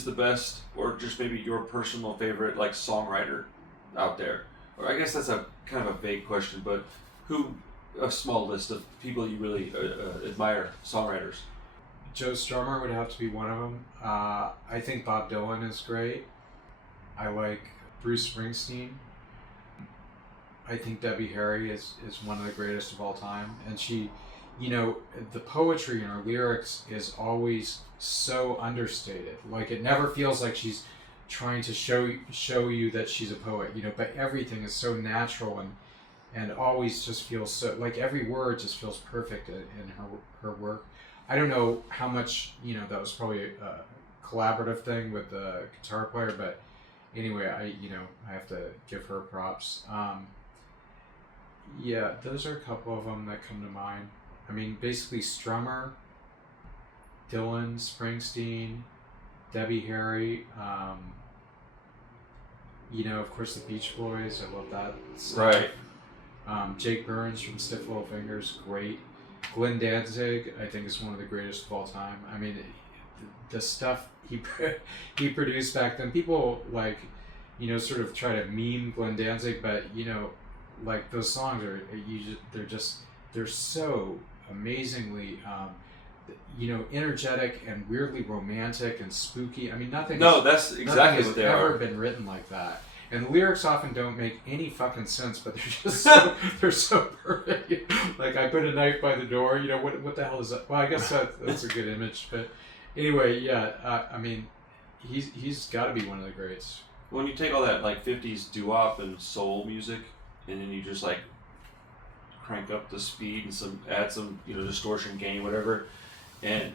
is the best, or just maybe your personal favorite like songwriter out there? Or I guess that's a kind of a vague question, but who? A small list of people you really admire, songwriters. Joe Strummer would have to be one of them. I think Bob Dylan is great. I like Bruce Springsteen. I think Debbie Harry is one of the greatest of all time. And she, the poetry in her lyrics is always so understated. Like, it never feels like she's trying to show you that she's a poet, but everything is so natural and always just feels so, like, every word just feels perfect in her work. I don't know how much, that was probably a collaborative thing with the guitar player, but anyway, I have to give her props. Yeah, those are a couple of them that come to mind. I mean, basically Strummer, Dylan, Springsteen, Debbie Harry, of course the Beach Boys, I love that stuff. Right. Jake Burns from Stiff Little Fingers, great. Glenn Danzig, I think, is one of the greatest of all time. I mean, the stuff he produced back then, people sort of try to meme Glenn Danzig, but like those songs they're so amazingly energetic and weirdly romantic and spooky. I mean, that's exactly what they are. Never been written like that. And the lyrics often don't make any fucking sense, but they're just they're so perfect. Like, I put a knife by the door. What the hell is that? Well, I guess that's a good image. But anyway, yeah. I mean, he's got to be one of the greats. When you take all that like 50s doo-wop and soul music, and then you just like crank up the speed and add some distortion gain, whatever, and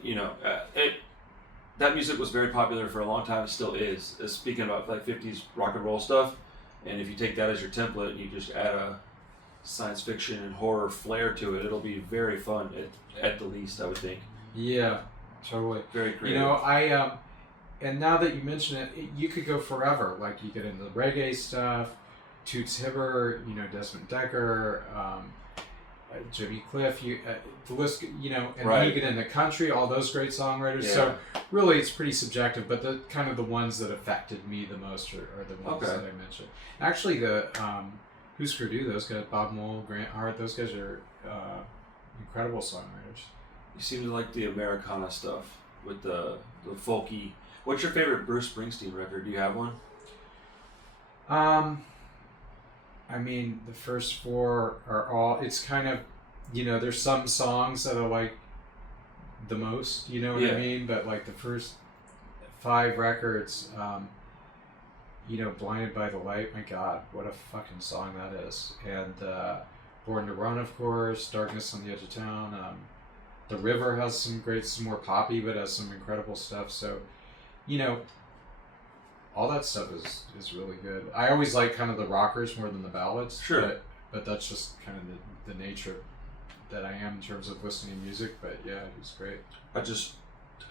that music was very popular for a long time. It still is. Speaking about like 50s rock and roll stuff, and if you take that as your template and you just add a science fiction and horror flair to it, it'll be very fun at the least, I would think. Yeah, totally. Very creative. And now that you mention it, you could go forever. Like, you get into the reggae stuff, Toots Hibbert, Desmond Decker, Jimmy Cliff, the list, and right. then you get in the country, all those great songwriters. Yeah. So really, it's pretty subjective, but the kind of the ones that affected me the most are the ones that I mentioned. Actually, the Who's Purdue, those guys, Bob Mould, Grant Hart, those guys are incredible songwriters. You seem to like the Americana stuff with the folky. What's your favorite Bruce Springsteen record? Do you have one? I mean, the first four are all, it's kind of, there's some songs that I like the most, what I mean? But like the first 5 records, Blinded by the Light, my God, what a fucking song that is. And Born to Run, of course, Darkness on the Edge of Town. The River has some more poppy, but has some incredible stuff. So, all that stuff is really good. I always like kind of the rockers more than the ballads. Sure. But that's just kind of the nature that I am in terms of listening to music. But yeah, it's great. I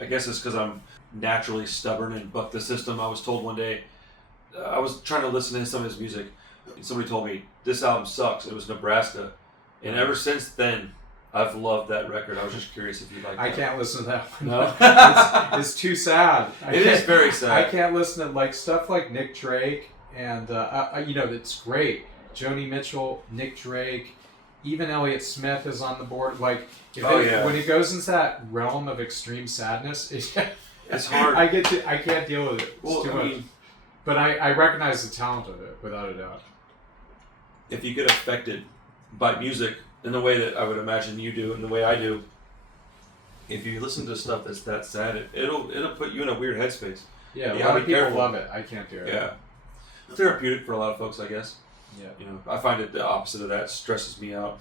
guess it's because I'm naturally stubborn and buck the system. I was told one day, I was trying to listen to some of his music, and somebody told me, this album sucks. It was Nebraska. And ever since then, I've loved that record. I was just curious if you like that. I can't listen to that one. No? It's too sad. It is very sad. I can't listen to like stuff like Nick Drake and, it's great. Joni Mitchell, Nick Drake, even Elliott Smith is on the board. Like, when it goes into that realm of extreme sadness, it's hard. I can't deal with it. It's too much. But I recognize the talent of it, without a doubt. If you get affected by music in the way that I would imagine you do and the way I do, if you listen to stuff that's that sad, it'll put you in a weird headspace. Yeah, a lot of people love it. I can't do it. Yeah. Therapeutic for a lot of folks, I guess. Yeah. I find it the opposite of that. Stresses me out.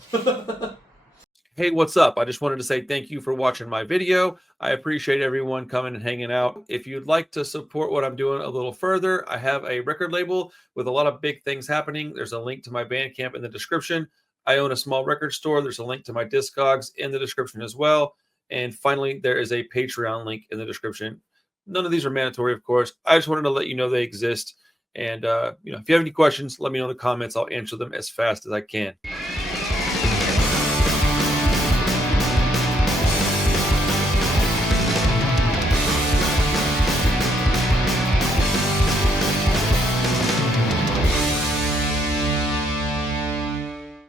Hey, what's up? I just wanted to say thank you for watching my video. I appreciate everyone coming and hanging out. If you'd like to support what I'm doing a little further, I have a record label with a lot of big things happening. There's a link to my Bandcamp in the description. I own a small record store. There's a link to my Discogs in the description as well. And finally, there is a Patreon link in the description. None of these are mandatory, of course. I just wanted to let you know they exist. And, if you have any questions, let me know in the comments. I'll answer them as fast as I can.